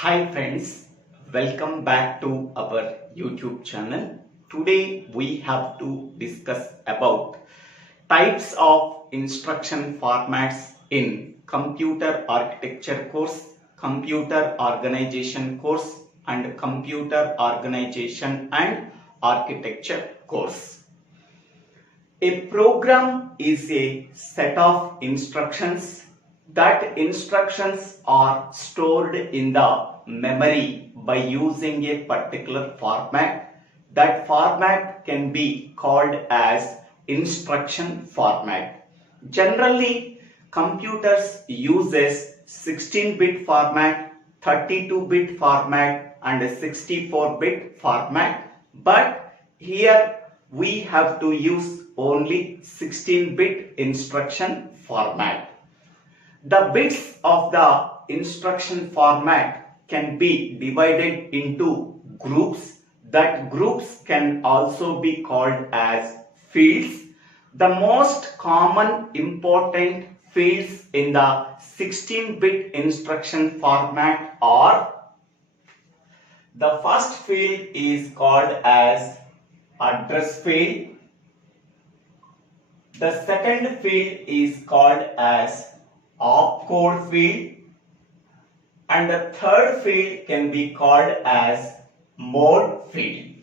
Hi friends, welcome back to our YouTube channel. Today we have to discuss about types of instruction formats in computer architecture course, computer organization course and computer organization and architecture course. A program is a set of instructions. That instructions are stored in the memory by using a particular format. That format can be called as instruction format. Generally, computers uses 16-bit format, 32-bit format and a 64-bit format. But here we have to use only 16-bit instruction format. The bits of the instruction format can be divided into groups. That groups can also be called as fields. The most common important fields in the 16-bit instruction format are: the first field is called as address field. The second field is called as opcode field, and the third field can be called as mode field.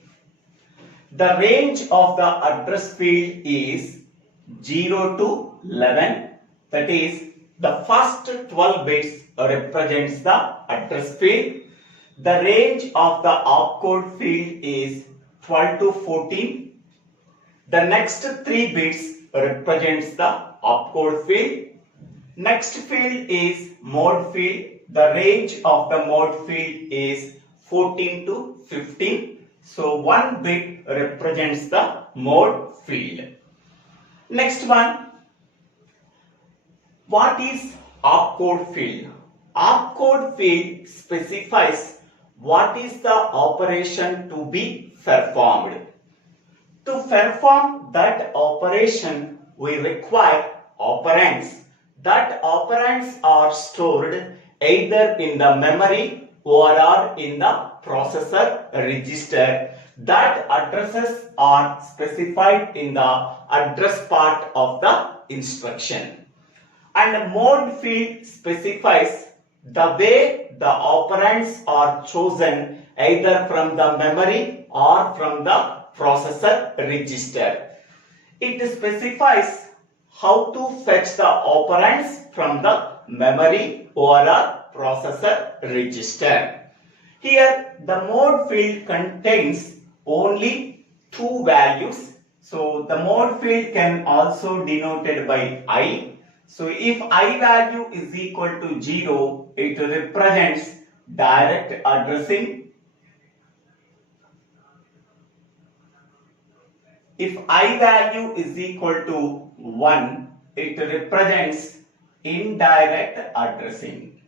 The range of the address field is 0 to 11, that is the first 12 bits represents the address field. The range of the opcode field is 12 to 14. The next 3 bits represents the opcode field. Next field is mode field. The range of the mode field is 14 to 15. So 1 bit represents the mode field. Next one, what is opcode field? Opcode field specifies what is the operation to be performed. To perform that operation, we require operands. That operands are stored either in the memory or in the processor register. That addresses are specified in the address part of the instruction. And mode field specifies the way the operands are chosen either from the memory or from the processor register. It specifies how to fetch the operands from the memory or a processor register. Here the mode field contains only 2 values. So the mode field can also denoted by I. So if I value is equal to 0, it represents direct addressing. If I value is equal to 1, it represents indirect addressing.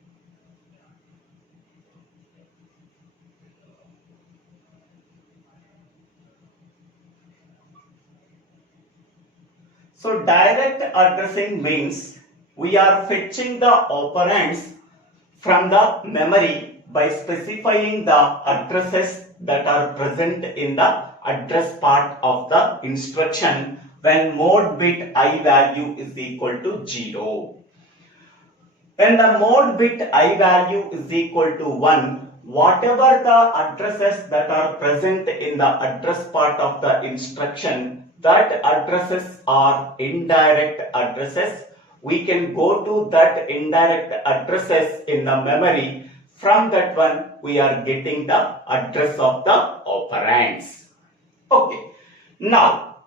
So direct addressing means we are fetching the operands from the memory by specifying the addresses that are present in the address part of the instruction when mode bit I value is equal to 0. When the mode bit I value is equal to 1, whatever the addresses that are present in the address part of the instruction, that addresses are indirect addresses. We can go to that indirect addresses in the memory. From that one, we are getting the address of the operands. Okay. Now,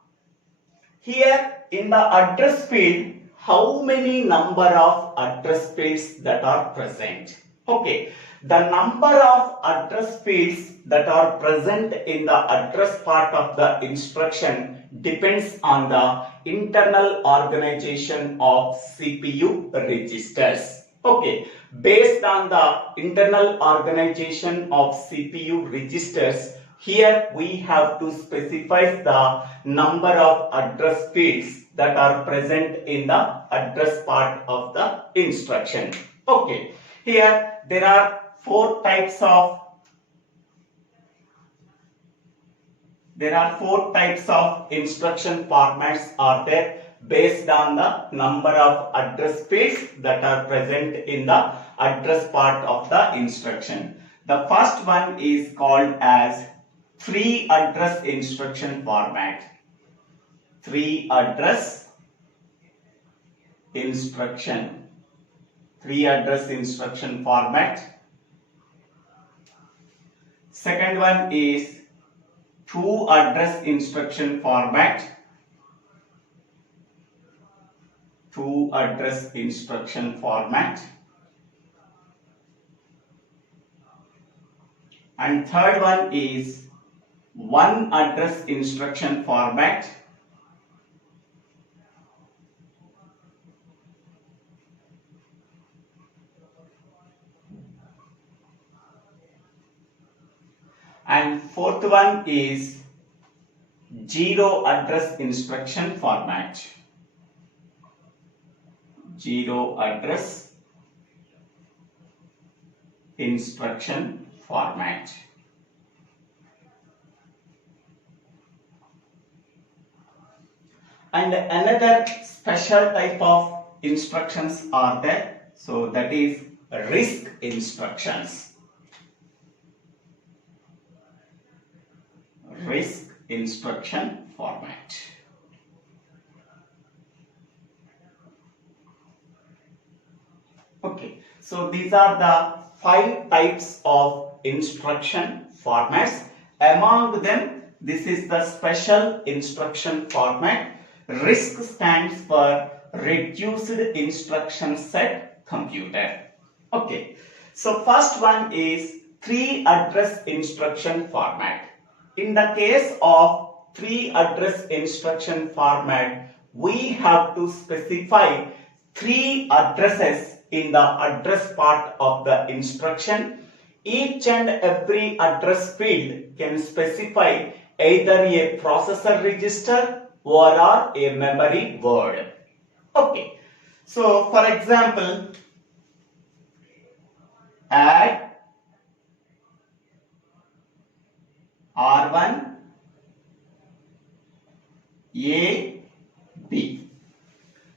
here in the address field, how many number of address fields that are present? Okay. The number of address fields that are present in the address part of the instruction depends on the internal organization of CPU registers. Okay, based on the internal organization of CPU registers, here we have to specify the number of address fields that are present in the address part of the instruction. Okay, here there are four types of instruction formats are there based on the number of address fields that are present in the address part of the instruction. The first one is called as 3-address instruction format. 3-address instruction. 3-address instruction format. Second one is 2-address instruction format. 2-address instruction format. And third one is 1-address instruction format. And fourth one is 0-address instruction format. 0-address instruction format. And another special type of instructions are there. So that is RISC instructions. RISC instruction format. Okay, so these are the 5 types of instruction formats. Among them, this is the special instruction format. RISC stands for Reduced Instruction Set Computer. Okay, so first one is 3-address instruction format. In the case of 3-address instruction format, we have to specify 3 addresses in the address part of the instruction. Each and every address field can specify either a processor register or a memory word. Okay, so for example, add R1 A B.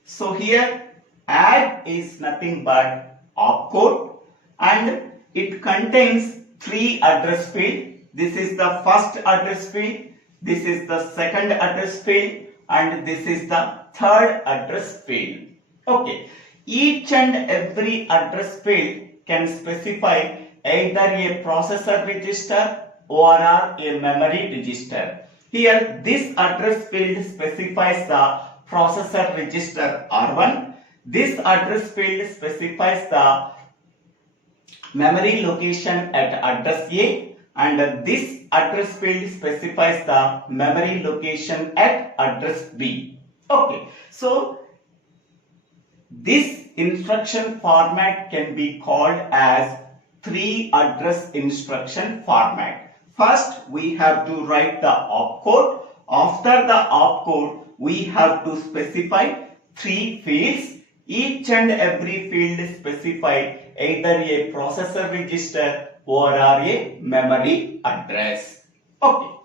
So here add is nothing but opcode and it contains 3 address field. This is the first address field, this is the second address field, and this is the third address field. Okay, each and every address field can specify either a processor register or a memory register. Here this address field specifies the processor register R1. This address field specifies the memory location at address A, and this address field specifies the memory location at address B. Okay, so this instruction format can be called as 3-address instruction format. First, we have to write the opcode. After the opcode, we have to specify 3 fields. Each and every field specify either a processor register or a memory address. Okay,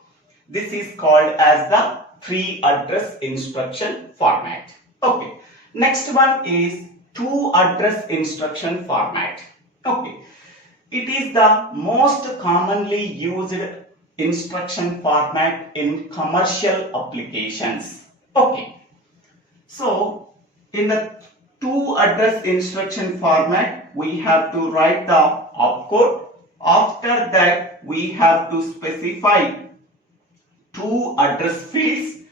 this is called as the 3-address instruction format. Okay, next one is 2-address instruction format. Okay, it is the most commonly used instruction format in commercial applications. Okay, so in the 2-address instruction format, we have to write the opcode. After that, we have to specify 2 address fields.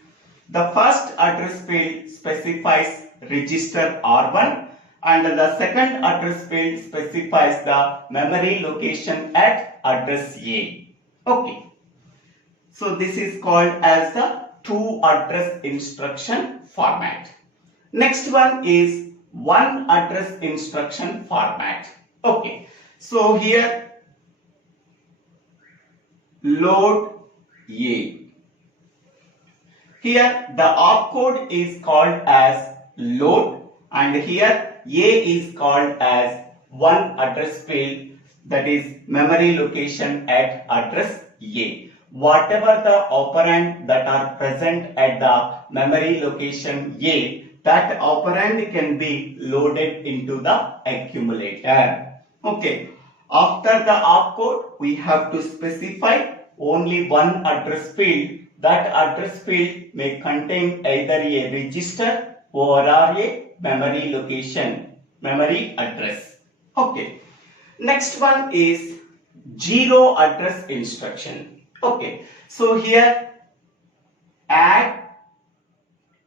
The first address field specifies register R1 and the second address field specifies the memory location at address A. Okay, so this is called as the 2-address instruction format. Next one is 1-address instruction format. Okay, so here load A. Here the opcode is called as load and here A is called as 1 address field. that is memory location at address A. Whatever the operand that are present at the memory location A, that operand can be loaded into the accumulator. Okay. After the opcode, we have to specify only one address field. That address field may contain either a register or a memory location, memory address. Okay. Next one is zero address instruction. Okay. So here add,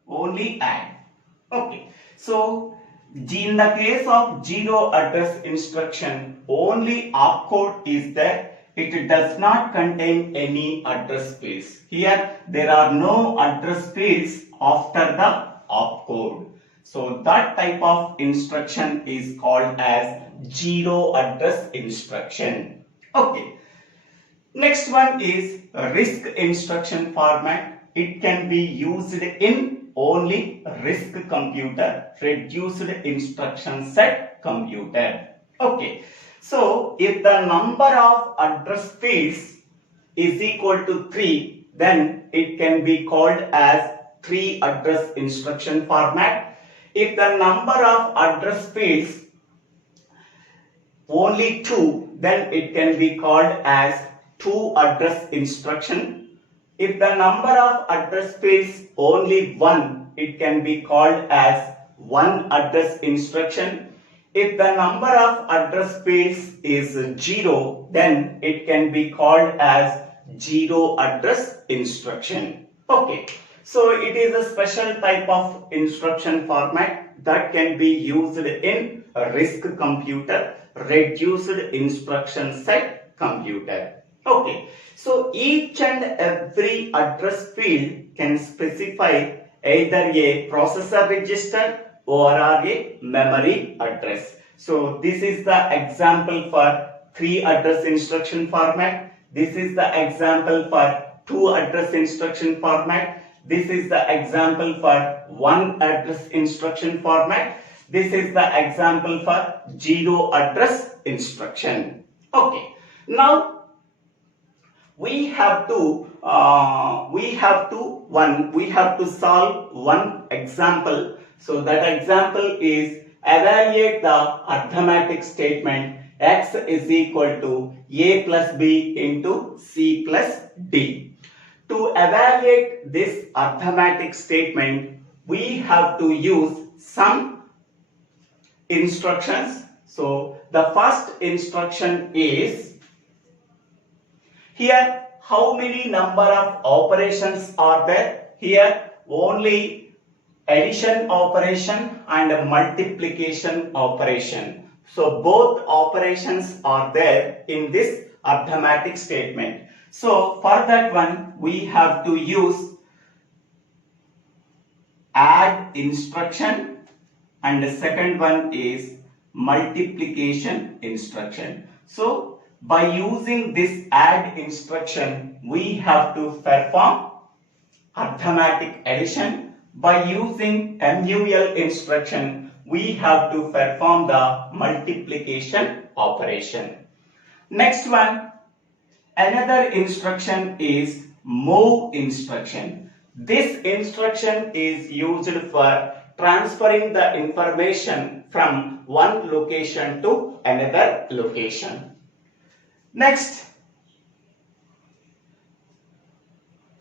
only add. Okay. So in the case of zero address instruction, only opcode is there. It does not contain any address fields. Here there are no address fields after the opcode. So that type of instruction is called as zero address instruction. Okay. Next one is RISC instruction format. It can be used in only RISC computer, reduced instruction set computer. Okay. So if the number of address fields is equal to 3, then it can be called as 3 address instruction format. If the number of address fields only 2, then it can be called as 2 address instruction. If the number of address fields only 1, it can be called as 1 address instruction. If the number of address fields is 0, then it can be called as 0 address instruction. Okay. So it is a special type of instruction format that can be used in a RISC computer, reduced instruction set computer. Okay. So each and every address field can specify either a processor register or a memory address. So this is the example for 3 address instruction format. This is the example for 2 address instruction format. This is the example for 1 address instruction format. This is the example for 0 address instruction. Okay. Now we have to solve one example. So that example is evaluate the arithmetic statement x is equal to a plus b into c plus d. To evaluate this arithmetic statement, we have to use some instructions. So the first instruction is, here how many number of operations are there? Here only addition operation and multiplication operation. So both operations are there in this arithmetic statement. So for that one we have to use add instruction, and the second one is multiplication instruction. So by using this add instruction, we have to perform arithmetic addition. By using MUL instruction, we have to perform the multiplication operation. Next one, another instruction is move instruction. This instruction is used for transferring the information from one location to another location. Next,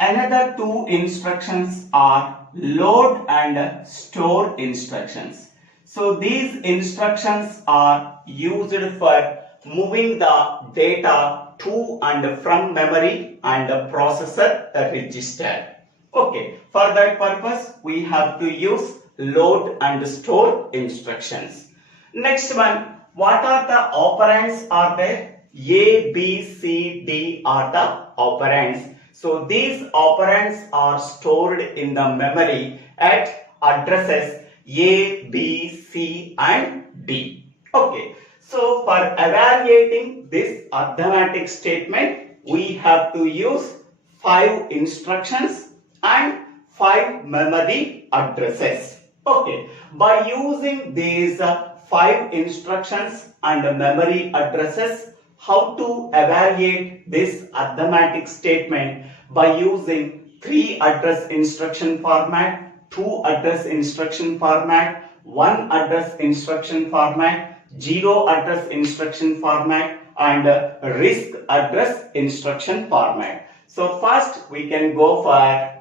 another 2 instructions are load and store instructions. So these instructions are used for moving the data to and from memory and processor register. Okay, for that purpose we have to use load and store instructions. Next one, what are the operands are there? A, B, C, D are the operands. So these operands are stored in the memory at addresses A, B, C and D. Okay. So for evaluating this arithmetic statement, we have to use 5 instructions and 5 memory addresses. Okay. By using these 5 instructions and memory addresses, how to evaluate this arithmetic statement by using 3 address instruction format, 2 address instruction format, 1 address instruction format, 0 address instruction format, and RISC address instruction format. So first we can go for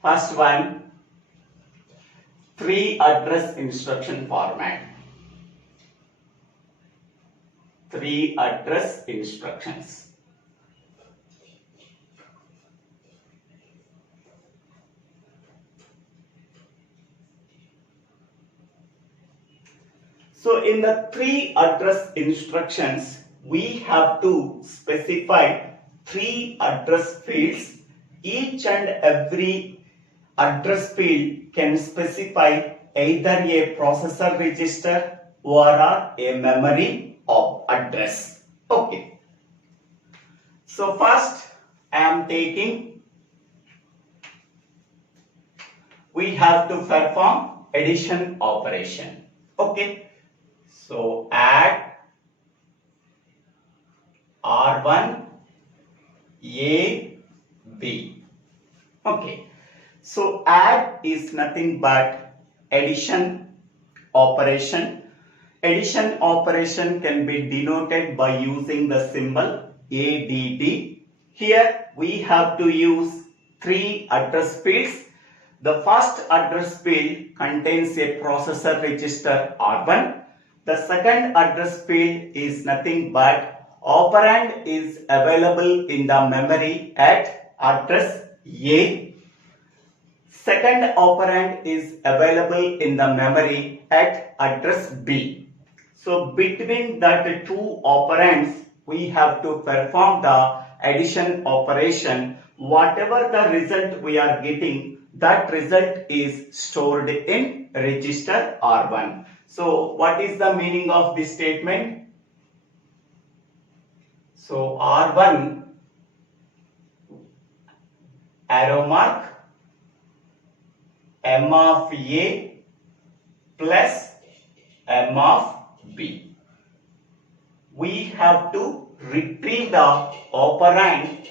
first one, 3 address instruction format. 3 address instructions. So in the 3 address instructions, we have to specify 3 address fields. Each and every address field can specify either a processor register or a memory of address. Okay. So first I am taking, we have to perform addition operation. Okay. So add R1 A B. Okay. So add is nothing but addition operation. Addition operation can be denoted by using the symbol ADD. Here we have to use 3 address fields. The first address field contains a processor register R1. The second address field is nothing but operand is available in the memory at address A. Second operand is available in the memory at address B. So between that 2 operands, we have to perform the addition operation. Whatever the result we are getting, that result is stored in register R1. So what is the meaning of this statement? So R1 arrow mark M of A plus M of B. We have to retrieve the operand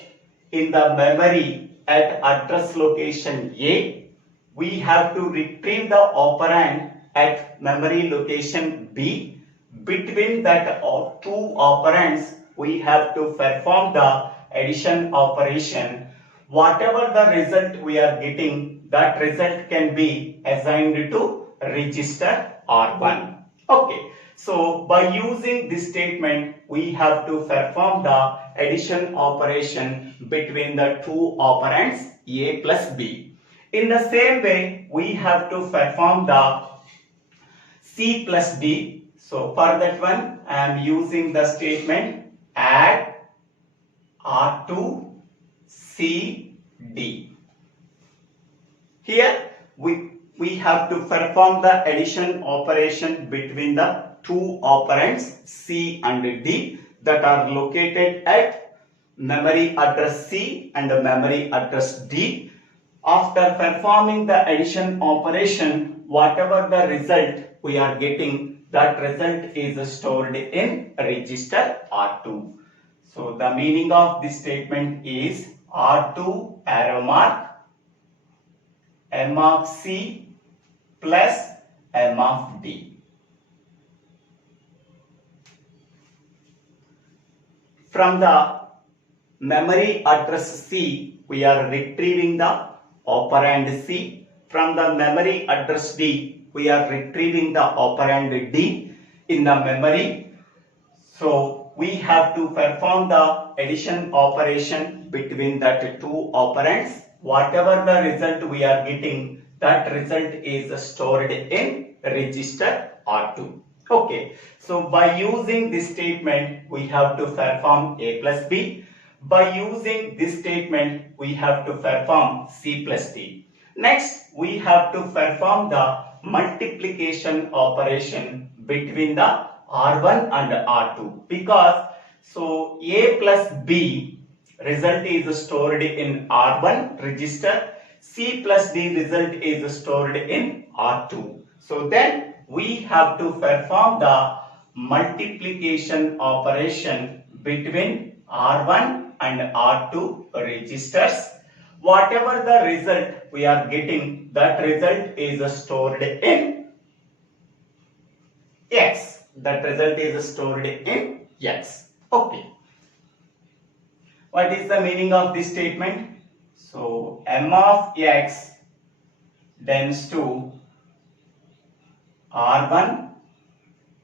in the memory at address location A. We have to retrieve the operand at memory location B. Between that 2 operands, we have to perform the addition operation. Whatever the result we are getting, that result can be assigned to register R1. Okay. So by using this statement, we have to perform the addition operation between the 2 operands A plus B. In the same way, we have to perform the C plus D. So for that one, I am using the statement add R2 C D. Here we have to perform the addition operation between the 2 operands C and D that are located at memory address C and memory address D. After performing the addition operation, whatever the result we are getting, that result is stored in register R2. So the meaning of this statement is R2 arrow mark M of C plus M of D. From the memory address C, we are retrieving the operand C. From the memory address D, we are retrieving the operand D in the memory. So we have to perform the addition operation between that 2 operands. Whatever the result we are getting, that result is stored in register R2. Okay. So by using this statement, we have to perform A plus B. By using this statement, we have to perform C plus D. Next, we have to perform the multiplication operation between the R1 and R2, because so A plus B result is stored in R1 register, C plus D result is stored in R2. So then we have to perform the multiplication operation between R1 and R2 registers. Whatever the result we are getting, that result is stored in X. That result is stored in X. Okay. What is the meaning of this statement? So, m of X tends to R1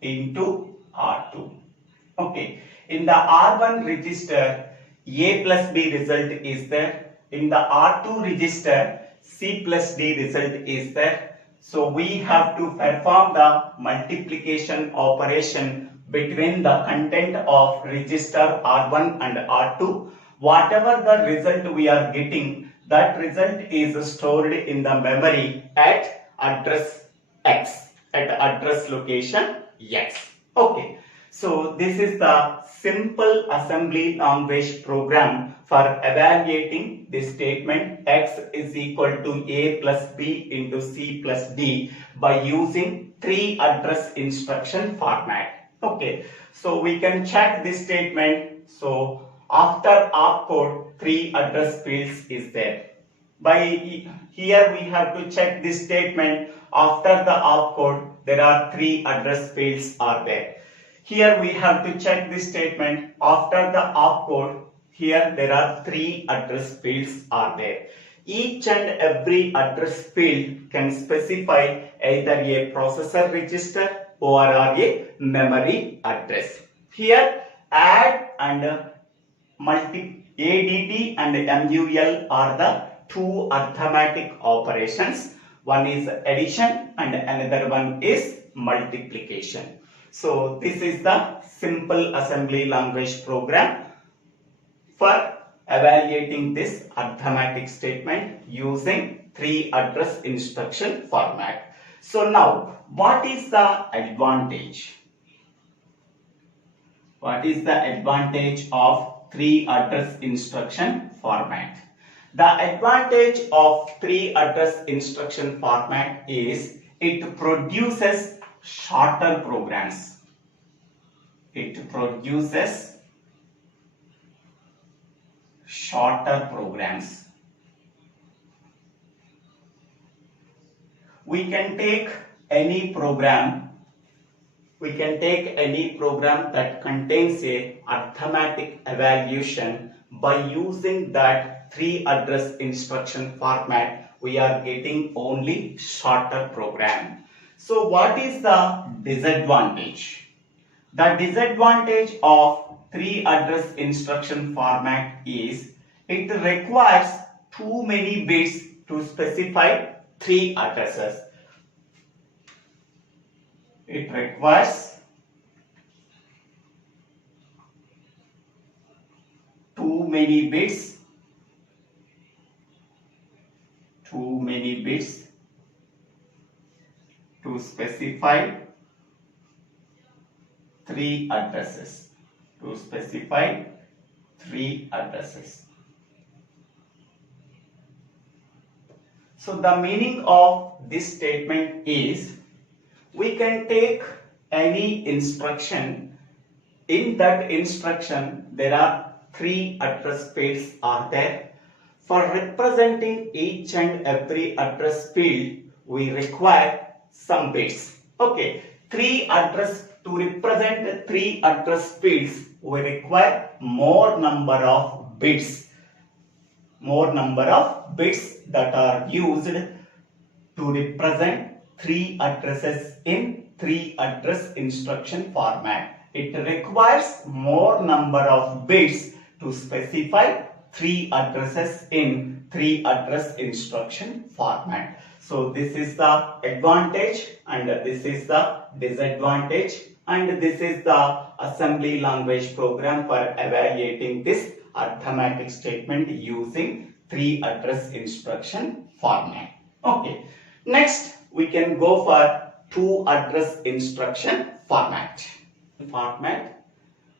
into R2. Okay. In the R1 register, A plus B result is there. In the R2 register, C plus D result is there. So we have to perform the multiplication operation between the content of register R1 and R2. Whatever the result we are getting, that result is stored in the memory at address X, at address location X. Okay. So this is the simple assembly language program for evaluating the statement X is equal to A plus B into C plus D by using 3 address instruction format. Okay, so we can check this statement. So after opcode, 3 address fields is there. By here we have to check this statement. After the opcode, there are 3 address fields are there. Here we have to check this statement. After the opcode, here there are 3 address fields are there. Each and every address field can specify either a processor register or a memory address. Here add and ADD and MUL are the 2 arithmetic operations. One is addition and another one is multiplication. So this is the simple assembly language program for evaluating this arithmetic statement using 3 address instruction format. So now, what is the advantage? What is the advantage of 3 address instruction format? The advantage of 3 address instruction format is it produces shorter programs. It produces shorter programs. We can take any program. We can take any program that contains a arithmetic evaluation. By using that 3 address instruction format, we are getting only shorter program. So what is the disadvantage? The disadvantage of 3 address instruction format is it requires too many bits to specify 3 addresses. It requires too many bits to specify 3 addresses. So the meaning of this statement is we can take any instruction. In that instruction there are 3 address fields are there. For representing each and every address field, we require some bits. Okay, to represent 3 address fields, we require more number of bits. More number of bits that are used to represent 3 addresses in 3 address instruction format. It requires more number of bits to specify 3 addresses in 3 address instruction format. So this is the advantage and this is the disadvantage, and this is the assembly language program for evaluating this arithmetic statement using 3 address instruction format. Okay, next we can go for 2 address instruction format.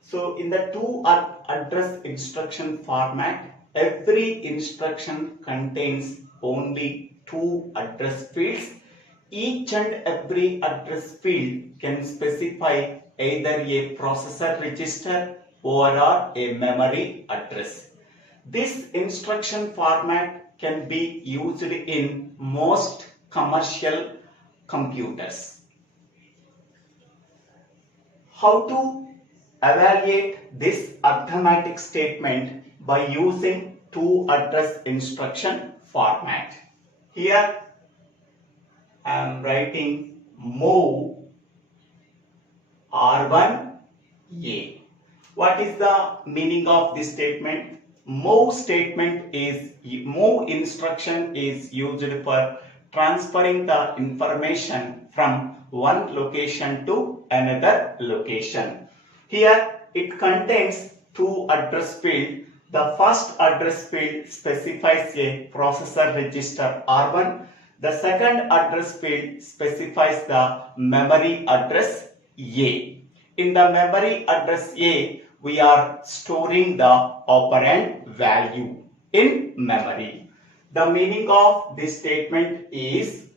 So in the 2 address instruction format, every instruction contains only 2 address fields. Each and every address field can specify either a processor register or a memory address. This instruction format can be used in most commercial computers. How to evaluate this arithmetic statement by using two address instruction format? Here I am writing move R1A. What is the meaning of this statement? Move instruction is used for transferring the information from one location to another location. Here it contains two address fields. The first address field specifies a processor register R1. The second address field specifies the memory address A. In the memory address A, we are storing the operand value in memory. The meaning of this statement is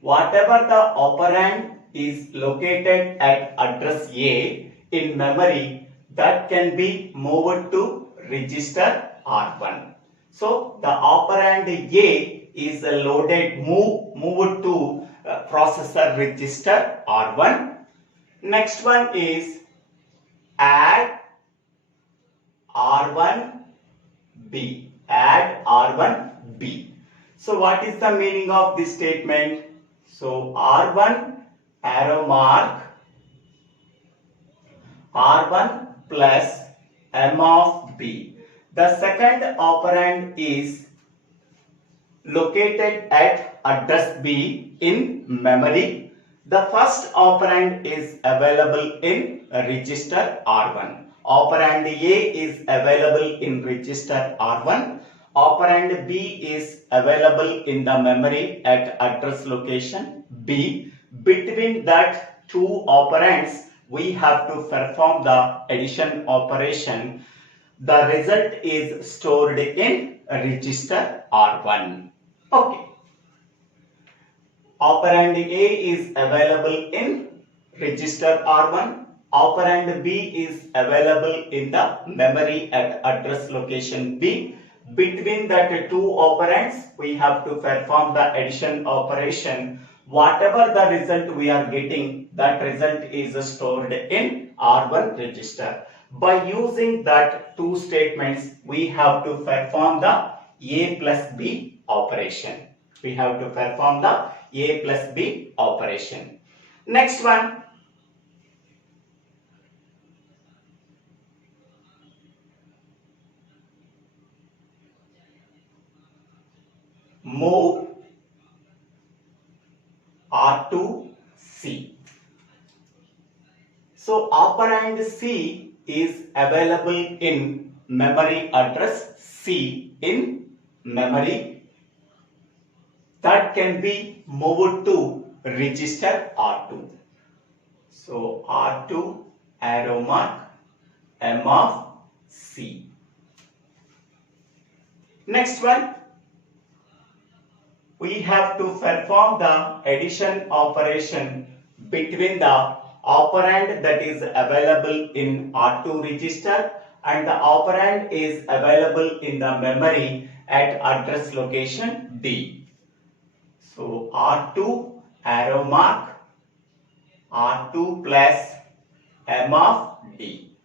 whatever the operand is located at address A in memory, that can be moved to register R1. So the operand A is loaded moved to processor register R1. Next one is add R1B. Add R1B. So what is the meaning of this statement? So R1 arrow mark R1 plus M of B. The second operand is located at address B in memory. The first operand is available in register R1. Operand A is available in register R1. Operand B is available in the memory at address location B. Between that two operands, we have to perform the addition operation. The result is stored in register R1. Okay. Operand A is available in register R1. Operand B is available in the memory at address location B. Between that two operands, we have to perform the addition operation. Whatever the result we are getting, that result is stored in R1 register. By using that two statements, we have to perform the A plus B operation. We have to perform the A plus B operation. Next one. Move R2C. So operand C is available in memory address C in memory. That can be moved to register R2. So R2 arrow mark M of C. Next one. We have to perform the addition operation between the operand that is available in R2 register and the operand is available in the memory at address location D. So R2 arrow mark R2 plus M of D.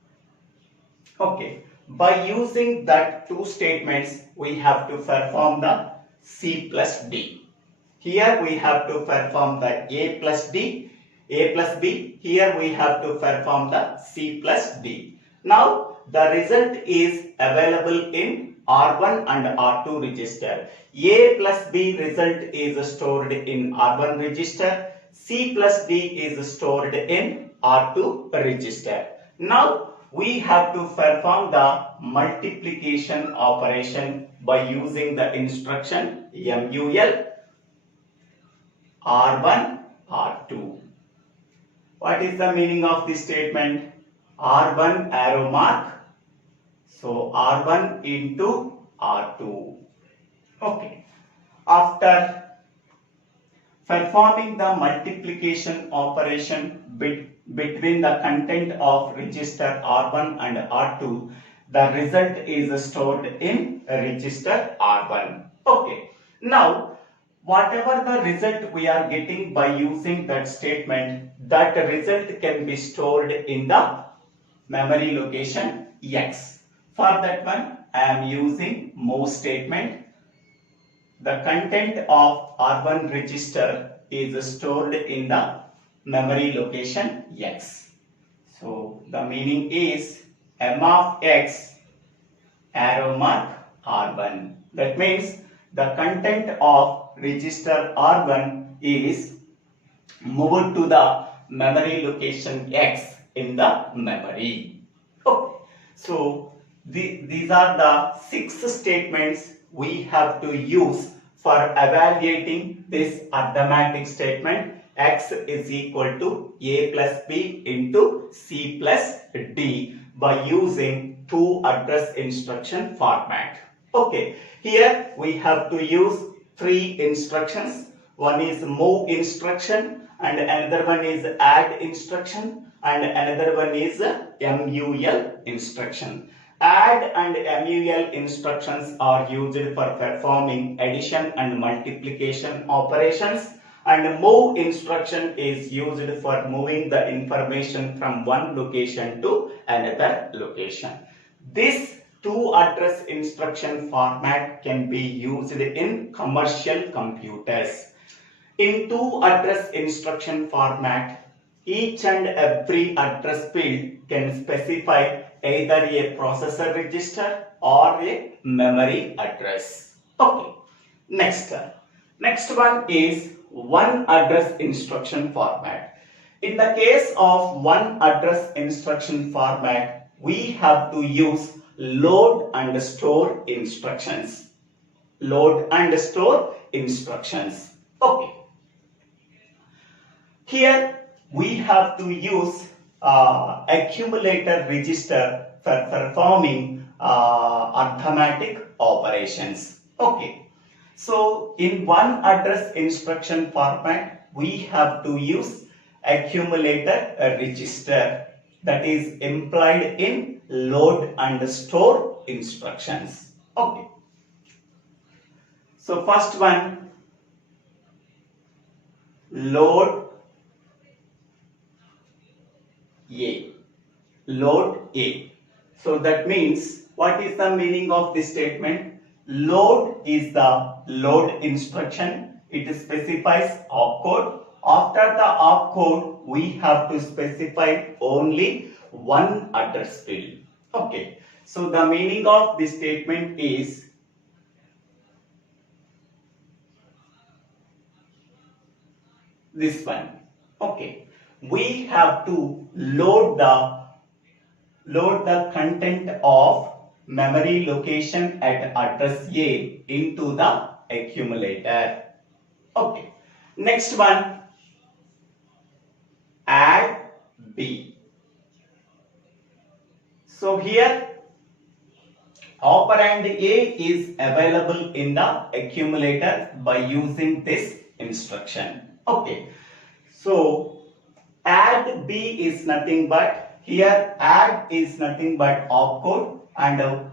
Okay. By using that two statements, we have to perform the C plus D. Here we have to perform the A plus D, A plus B. Here we have to perform the C plus D. Now the result is available in R1 and R2 register. A plus B result is stored in R1 register. C plus D is stored in R2 register. Now we have to perform the multiplication operation by using the instruction MUL R1 R2. What is the meaning of this statement? R1 arrow mark. So R1 into R2. Okay. After performing the multiplication operation between the content of register R1 and R2, the result is stored in register R1. Okay. Now, whatever the result we are getting by using that statement, that result can be stored in the memory location X. For that one, I am using move statement. The content of R1 register is stored in the memory location X. So the meaning is M of X arrow mark R1. That means the content of register R1 is moved to the memory location X in the memory. Okay. So these are the 6 statements we have to use for evaluating this arithmetic statement X is equal to A plus B into C plus D by using 2 address instruction format. Okay, here we have to use 3 instructions. One is move instruction and another one is add instruction and another one is MUL instruction. Add and MUL instructions are used for performing addition and multiplication operations, and move instruction is used for moving the information from one location to another location. This 2 address instruction format can be used in commercial computers. In 2 address instruction format, each and every address field can specify either a processor register or a memory address. Okay. Next one is one address instruction format. In the case of one address instruction format, we have to use load and store instructions. Load and store instructions. Okay. Here we have to use accumulator register for performing arithmetic operations. Okay. So in one address instruction format, we have to use accumulator register, that is implied in load and store instructions. Okay. So first one, load A. Load A. So that means, what is the meaning of this statement? Load is the load instruction. It specifies opcode. After the opcode, we have to specify only one address field. Okay. So the meaning of this statement is this one. Okay. We have to load the content of memory location at address A into the accumulator. Okay. Next one, add B. So here operand A is available in the accumulator by using this instruction. Okay. So add B is nothing but, here add is nothing but opcode, and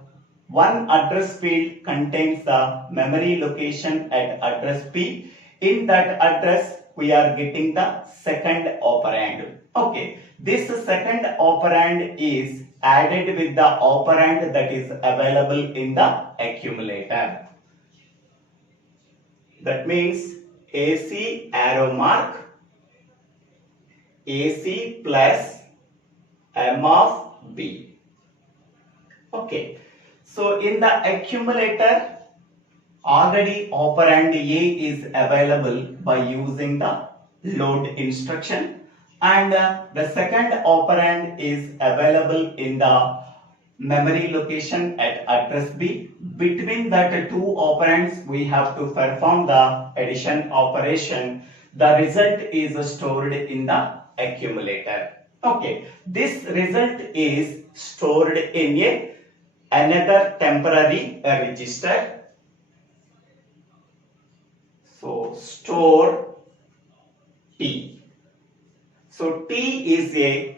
one address field contains the memory location at address B. In that address, we are getting the second operand. Okay, this second operand is added with the operand that is available in the accumulator. That means AC arrow mark AC plus M of B. Okay. So in the accumulator, already operand A is available by using the load instruction, and the second operand is available in the memory location at address B. Between that 2 operands, we have to perform the addition operation. The result is stored in the accumulator. Okay, this result is stored in another temporary register. So store T. So T is a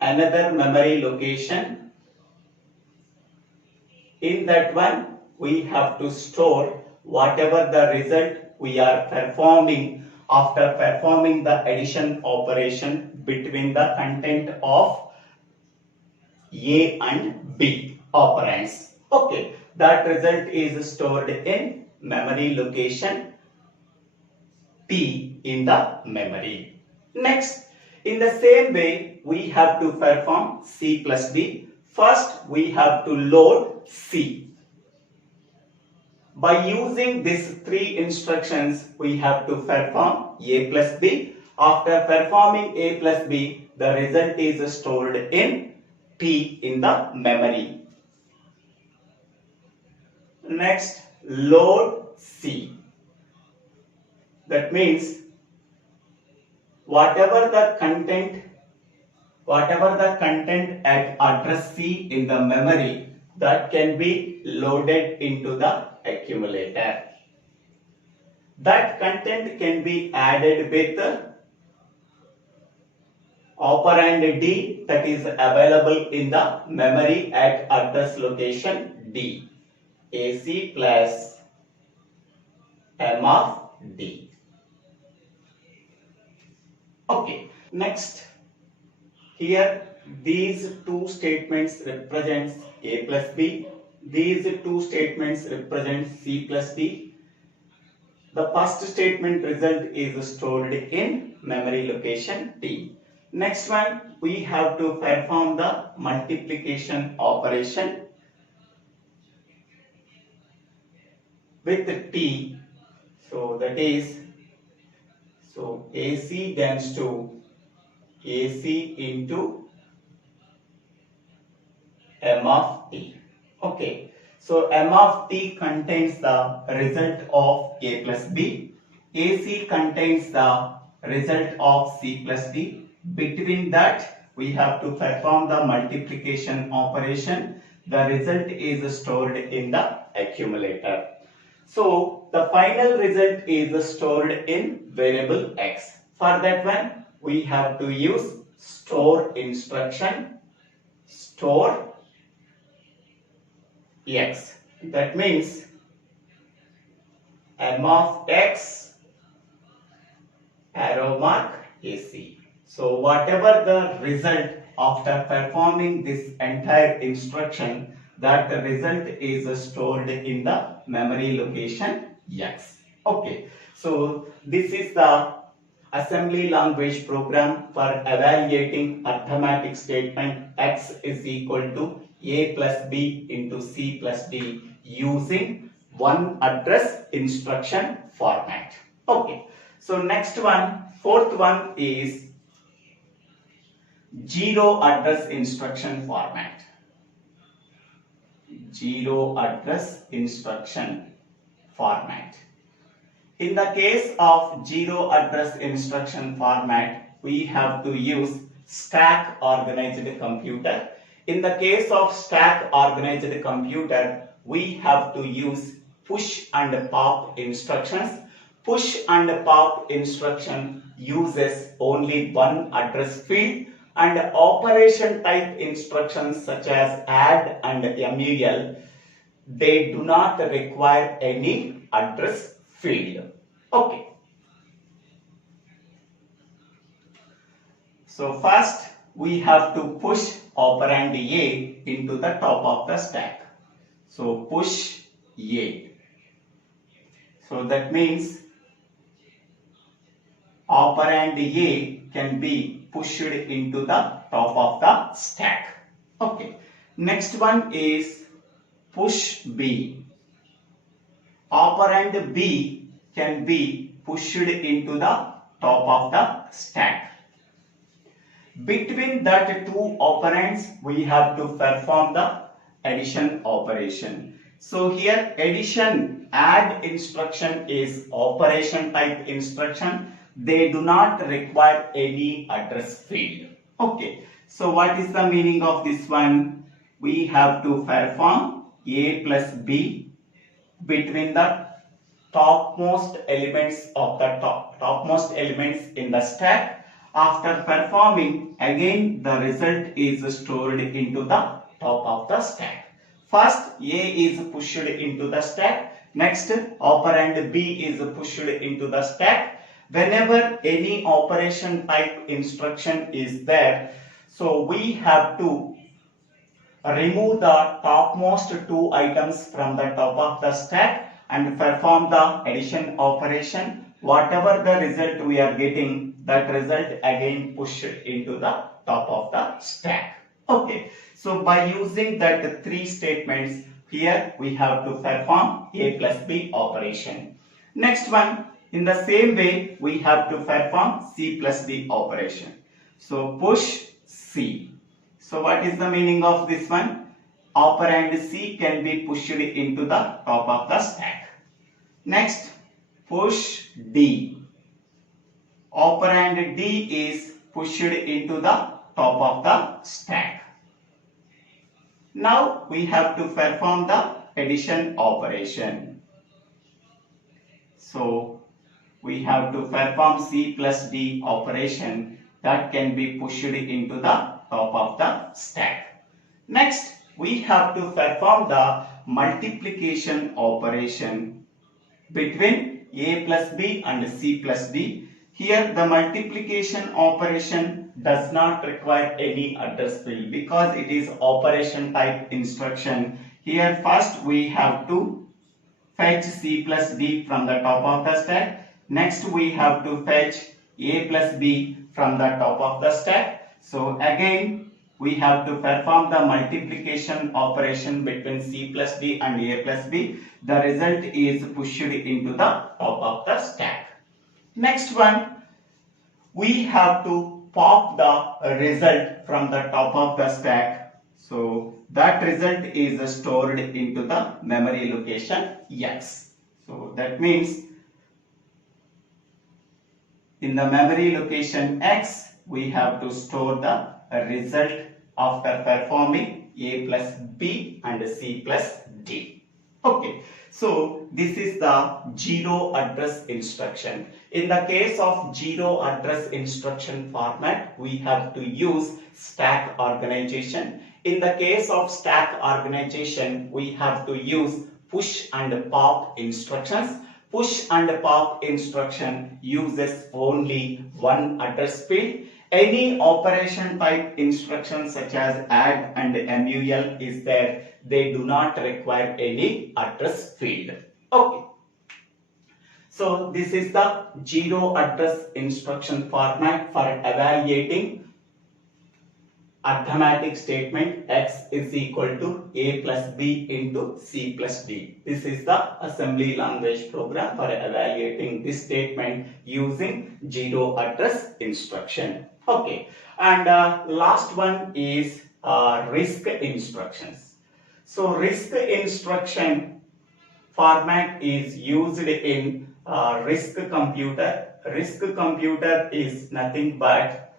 another memory location. In that one, we have to store whatever the result we are performing after performing the addition operation between the content of A and B operands. Okay, that result is stored in memory location T in the memory. Next, in the same way, we have to perform C plus D. First, we have to load C. By using these three instructions, we have to perform A plus B. After performing A plus B, the result is stored in T in the memory. Next, load C. That means whatever the content at address C in the memory, that can be loaded into the accumulator. That content can be added with operand D that is available in the memory at address location D. AC plus M of D. Okay, next, here these two statements represents A plus B. These two statements represent C plus D. The first statement result is stored in memory location T. Next one, we have to perform the multiplication operation with T. So that is, so AC tends to AC into M of T. Okay, so M of T contains the result of A plus B. AC contains the result of C plus D. Between that, we have to perform the multiplication operation. The result is stored in the accumulator. So the final result is stored in variable X. For that one, we have to use store instruction, store X. That means M of X, arrow mark AC. So whatever the result after performing this entire instruction, that the result is stored in the memory location X. Okay, so this is the assembly language program for evaluating arithmetic statement X is equal to A plus B into C plus D using one address instruction format. Okay, so next one, fourth one is zero address instruction format. Zero address instruction format. In the case of zero address instruction format, we have to use stack organized computer. In the case of stack organized computer, we have to use push and pop instructions. Push and pop instruction uses only one address field, and operation type instructions such as add and mul, they do not require any address field. Okay. So first we have to push operand A into the top of the stack. So push A. So that means operand A can be pushed into the top of the stack. Okay. Next one is push B. Operand B can be pushed into the top of the stack. Between that two operands, we have to perform the addition operation. So here addition, add instruction is operation type instruction. They do not require any address field. Okay. So what is the meaning of this one? We have to perform A plus B between the topmost elements of the topmost elements in the stack. After performing, again the result is stored into the top of the stack. First A is pushed into the stack. Next operand B is pushed into the stack. Whenever any operation type instruction is there, so we have to remove the topmost two items from the top of the stack and perform the addition operation. Whatever the result we are getting, that result again pushed into the top of the stack. Okay, so by using that three statements, here we have to perform A plus B operation. Next one, in the same way we have to perform C plus D operation. So push C. So what is the meaning of this one? Operand C can be pushed into the top of the stack. Next, push D. Operand D is pushed into the top of the stack. Now we have to perform the addition operation. So we have to perform C plus D operation that can be pushed into the top of the stack. Next, we have to perform the multiplication operation between A plus B and C plus D. Here the multiplication operation does not require any address field because it is operation type instruction. Here first we have to fetch C plus D from the top of the stack. Next we have to fetch A plus B from the top of the stack. So again we have to perform the multiplication operation between C plus D and A plus B. The result is pushed into the top of the stack. Next one, we have to pop the result from the top of the stack. So that result is stored into the memory location X. So that means in the memory location X, we have to store the result after performing A plus B and C plus D. Okay, so this is the zero address instruction. In the case of zero address instruction format, we have to use stack organization. In the case of stack organization, we have to use push and pop instructions. Push and pop instruction uses only one address field. Any operation type instruction such as add and MUL is there, they do not require any address field. Okay. So this is the zero address instruction format for evaluating arithmetic statement X is equal to A plus B into C plus D. This is the assembly language program for evaluating this statement using zero address instruction. Okay, and last one is RISC instructions. So RISC instruction format is used in RISC computer. RISC computer is nothing but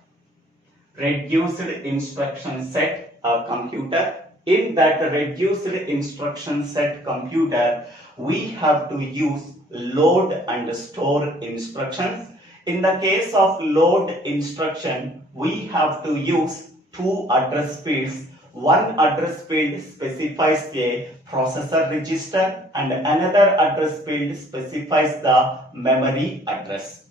reduced instruction set computer. In that reduced instruction set computer, we have to use load and store instructions. In the case of load instruction, we have to use two address fields. One address field specifies a processor register and another address field specifies the memory address.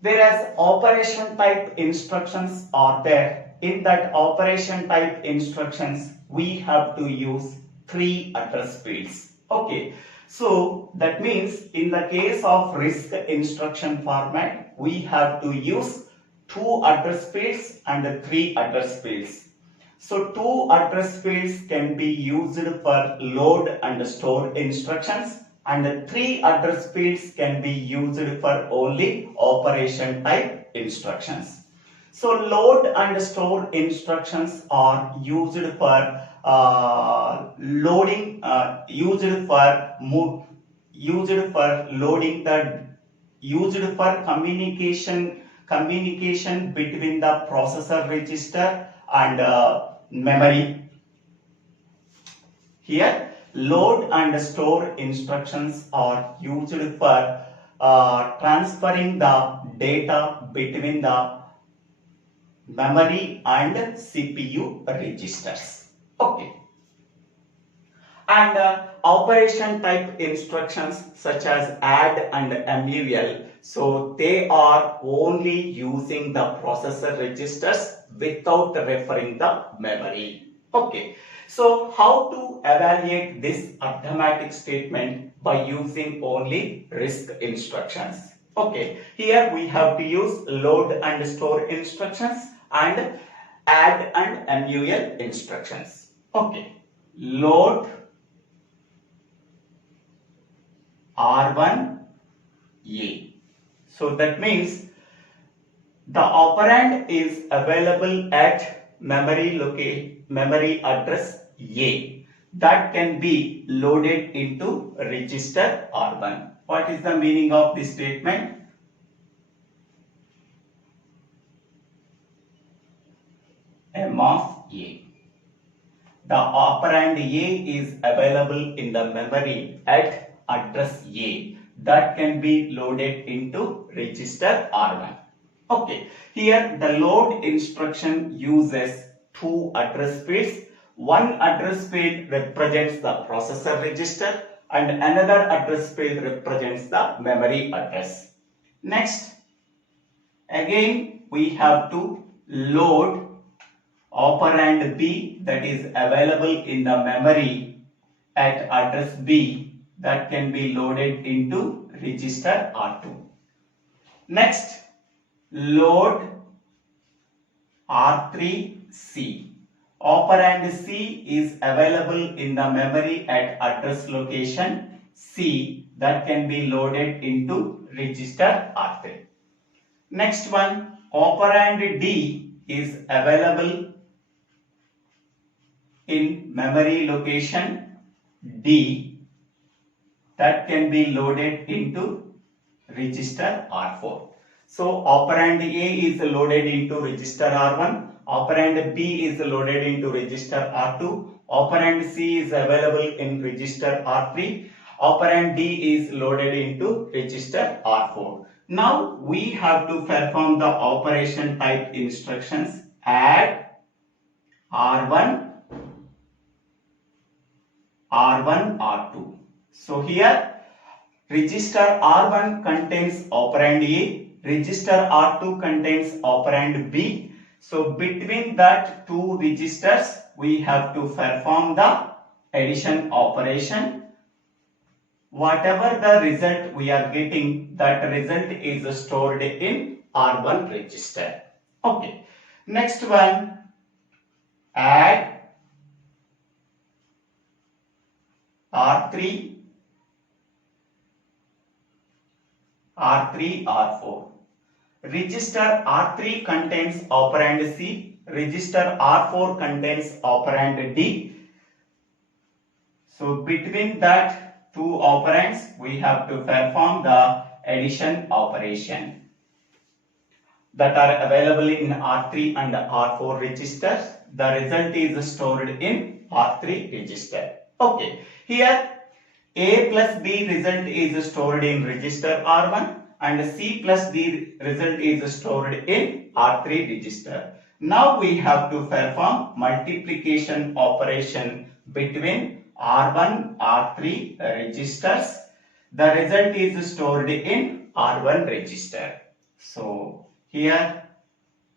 Whereas operation type instructions are there. In that operation type instructions, we have to use three address fields. Okay, so that means in the case of RISC instruction format, we have to use two address fields and three address fields. So two address fields can be used for load and store instructions, and three address fields can be used for only operation type instructions. So load and store instructions are used for loading, used for communication between the processor register and memory. Here load and store instructions are used for transferring the data between the memory and CPU registers. Okay. And operation type instructions such as add and mul, so they are only using the processor registers without referring the memory. Okay, so how to evaluate this arithmetic statement by using only RISC instructions? Okay, here we have to use load and store instructions and add and mul instructions. Okay, load R1 A. So that means the operand is available at memory address A that can be loaded into register R1. What is the meaning of this statement? M of A. The operand A is available in the memory at address A that can be loaded into register R1. Okay, here the load instruction uses two address fields. One address field represents the processor register and another address field represents the memory address. Next, again we have to load operand B that is available in the memory at address B that can be loaded into register R2. Next, load R3C. Operand C is available in the memory at address location C that can be loaded into register R3. Next one, operand D is available in memory location D that can be loaded into register R4. So operand A is loaded into register R1, operand B is loaded into register R2, operand C is available in register R3, operand D is loaded into register R4. Now we have to perform the operation type instructions add R1, R2. So here register R1 contains operand A, register R2 contains operand B. So between that two registers we have to perform the addition operation. Whatever the result we are getting, that result is stored in R1 register. Okay. Next one, add R3, R4. Register R3 contains operand C, register R4 contains operand D. So between that two operands we have to perform the addition operation that are available in R3 and R4 registers. The result is stored in R3 register. Okay, here A plus B result is stored in register R1 and C plus D result is stored in R3 register. Now we have to perform multiplication operation between R1, R3 registers. The result is stored in R1 register. So here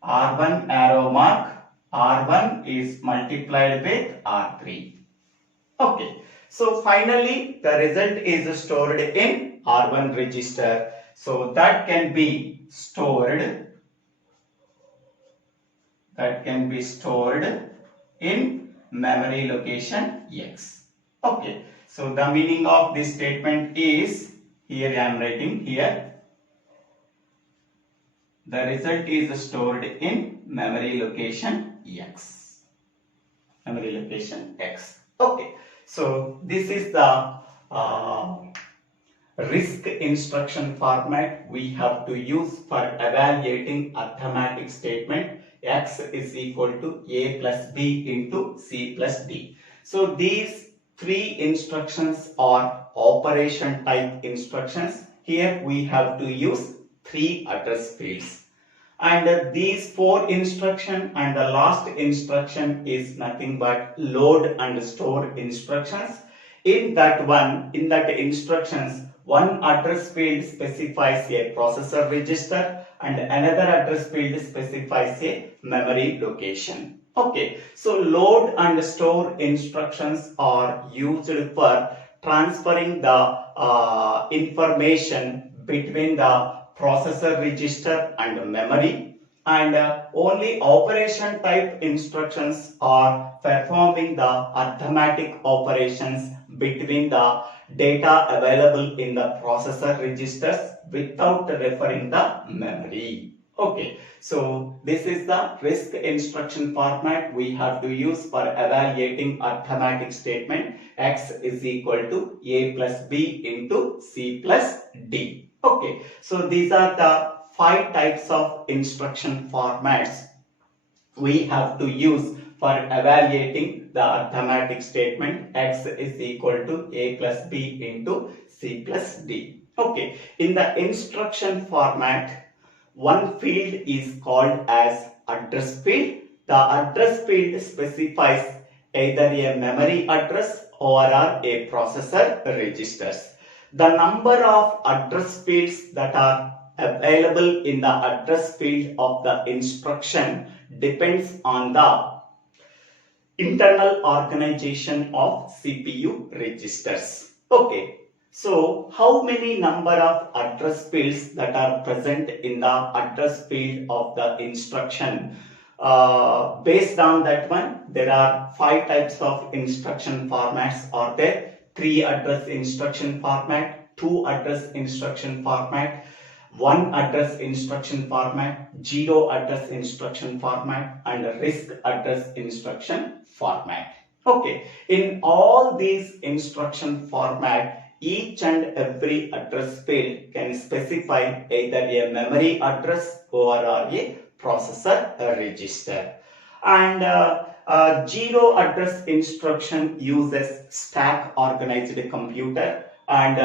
R1 arrow mark, R1 is multiplied with R3. Okay, so finally the result is stored in R1 register. So that can be stored in memory location X. Okay, so the meaning of this statement is, here I am writing here, the result is stored in memory location X. Memory location X. Okay, so this is the RISC instruction format we have to use for evaluating arithmetic statement X is equal to A plus B into C plus D. So these three instructions or operation type instructions. Here we have to use three address fields. And these four instruction and the last instruction is nothing but load and store instructions. In that instructions, one address field specifies a processor register and another address field specifies a memory location. Okay, so load and store instructions are used for transferring the information between the processor register and memory, and only operation type instructions are performing the arithmetic operations between the data available in the processor registers without referring the memory. Okay, so this is the RISC instruction format we have to use for evaluating arithmetic statement x is equal to a plus b into c plus d. Okay, so these are the 5 types of instruction formats we have to use for evaluating the arithmetic statement x is equal to a plus b into c plus d. Okay, in the instruction format, one field is called as address field. The address field specifies either a memory address or a processor registers. The number of address fields that are available in the address field of the instruction depends on the internal organization of CPU registers. Okay. So, how many number of address fields that are present in the address field of the instruction? Based on that one, there are 5 types of instruction formats are there. 3 address instruction format, 2 address instruction format, 1 address instruction format, 0 address instruction format, and RISC address instruction format. Okay, in all these instruction format, each and every address field can specify either a memory address or a processor register. And 0 address instruction uses stack organized computer, and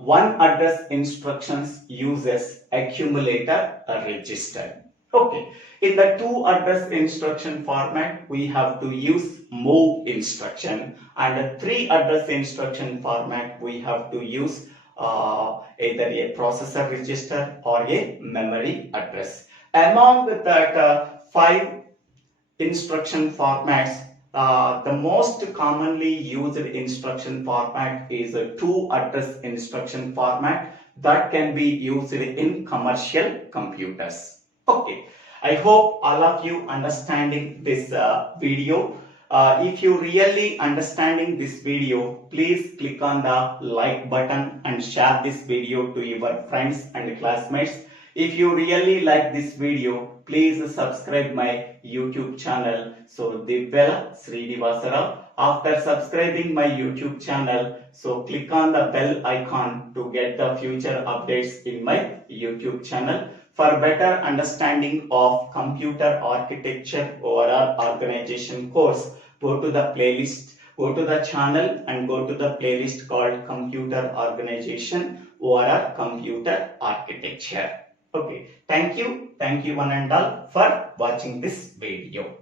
1 address instructions uses accumulator register. Okay, in the 2 address instruction format, we have to use move instruction, and 3 address instruction format, we have to use either a processor register or a memory address. Among that 5 instruction formats, the most commonly used instruction format is a 2 address instruction format that can be used in commercial computers. Okay, I hope all of you understanding this video. If you really understanding this video, please click on the like button and share this video to your friends and classmates. If you really like this video, please subscribe my YouTube channel. So Divya Srinivasara. After subscribing my YouTube channel, so click on the bell icon to get the future updates in my YouTube channel. For better understanding of computer architecture overall organization course, go to the playlist, go to the channel and go to the playlist called Computer Organization overall Computer Architecture. Okay, thank you one and all for watching this video.